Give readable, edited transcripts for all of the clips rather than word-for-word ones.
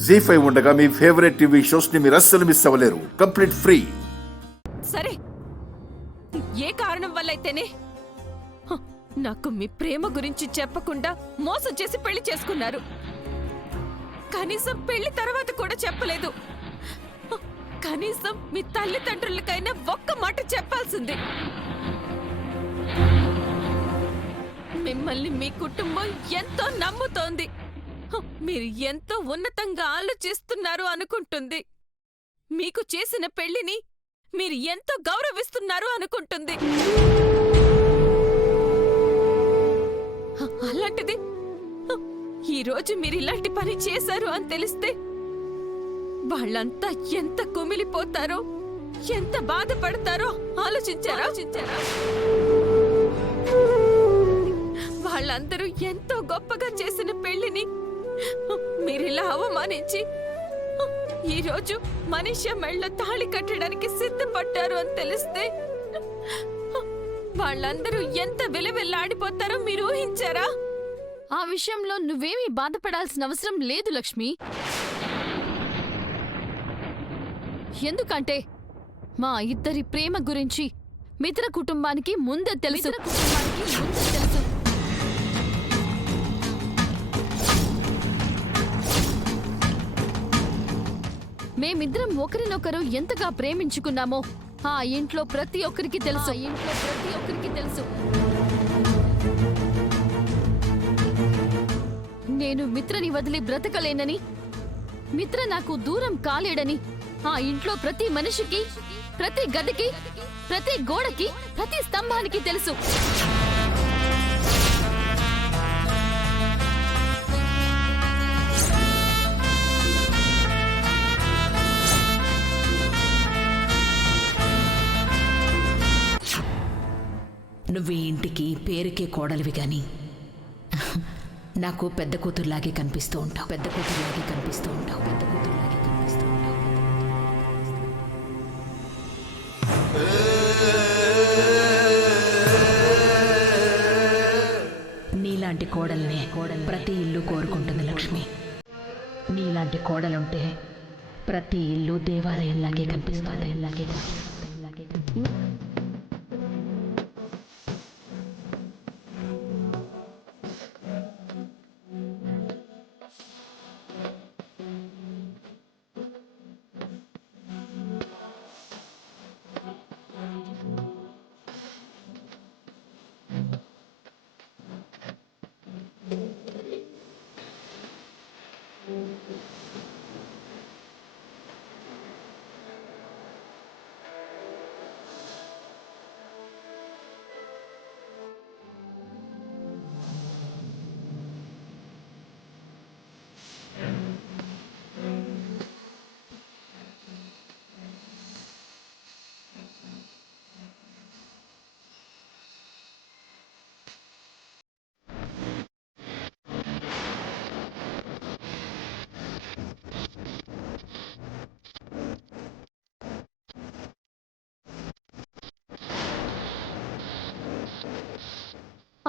జీ5 ఉండగా మీ favourite TV shows ని మీరు అస్సలు మిస్ అవ్వలేరు. Complete free. సరే, ఏ కారణం వల్ల అయితేనే నాకు మీ ప్రేమ గురించి చెప్పకుండా మోసం చేసి పెళ్లి చేసుకున్నారు. కనీసం పెళ్లి తర్వాత కూడా చెప్పలేదు. కనీసం మీ తల్లిదండ్రులకైనా ఒక్క మాట చెప్పాల్సింది. మిమ్మల్ని మీ కుటుంబం ఎంతో నమ్ముతోంది. మీరు ఎంతో ఉన్నతంగా ఆలోచిస్తున్నారు అనుకుంటుంది. మీకు చేసిన పెళ్లిని మీరు ఎంతో గౌరవిస్తున్నారు అనుకుంటుంది. అలాంటిది ఈరోజు మీరు ఇలాంటి పని చేశారు అని తెలిస్తే వాళ్ళంతా ఎంత కుమిలిపోతారో, ఎంత బాధపడతారో ఆలోచించారా? వాళ్ళందరూ ఎంతో గొప్పగా చేసిన పెళ్లిని మీరిలా అవమానించి ఈరోజు మనిషి మెళ్ళ తాళి కట్టడానికి సిద్ధపడ్డారు అని తెలిస్తే వాళ్ళందరూ ఎంత విలవిల్లాడిపోతారో మీరు ఊహించారా? ఆ విషయంలో నువ్వేమీ బాధపడాల్సిన అవసరం లేదు లక్ష్మి. ఎందుకంటే మా ఇద్దరి ప్రేమ గురించి మిత్ర కుటుంబానికి ముందే తెలుసు. మేమిద్దరం ఒకరినొకరు ఎంతగా ప్రేమించుకున్నామో ఆ ఇంట్లో ప్రతి ఒక్కరికి తెలుసు. నేను మిత్రని వదిలి బ్రతకలేనని, మిత్ర నాకు దూరం కాలేడని ఆ ఇంట్లో ప్రతి మనిషికి, ప్రతి గదికి, ప్రతి గోడకి, ప్రతి స్తంభానికి తెలుసు. నువ్వు ఈ ఇంటికి పేరుకే కోడలివి గాని నాకు పెద్ద కూతురులాగే కనిపిస్తూ ఉంటావు. నీలాంటి కోడల్నే ప్రతి ఇల్లు కోరుకుంటుంది లక్ష్మి. నీలాంటి కోడలుంటే ప్రతి ఇల్లు దేవాలయంలాగే కనిపిస్తుంది.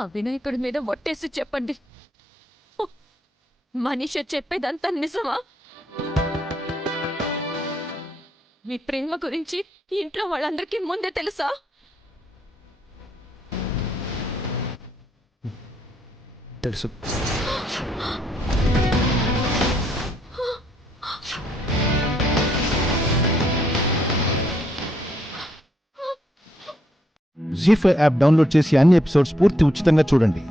ఆ వినాయకుడి మీద ఒట్టేసి చెప్పండి, మనిషి చెప్పేదంతా నిజమా? మీ ప్రేమ గురించి ఇంట్లో వాళ్ళందరికీ ముందే తెలుసా? తెలుసు. జీ5 యాప్ డౌన్లోడ్ చేసి అన్ని ఎపిసోడ్స్ పూర్తి ఉచితంగా చూడండి.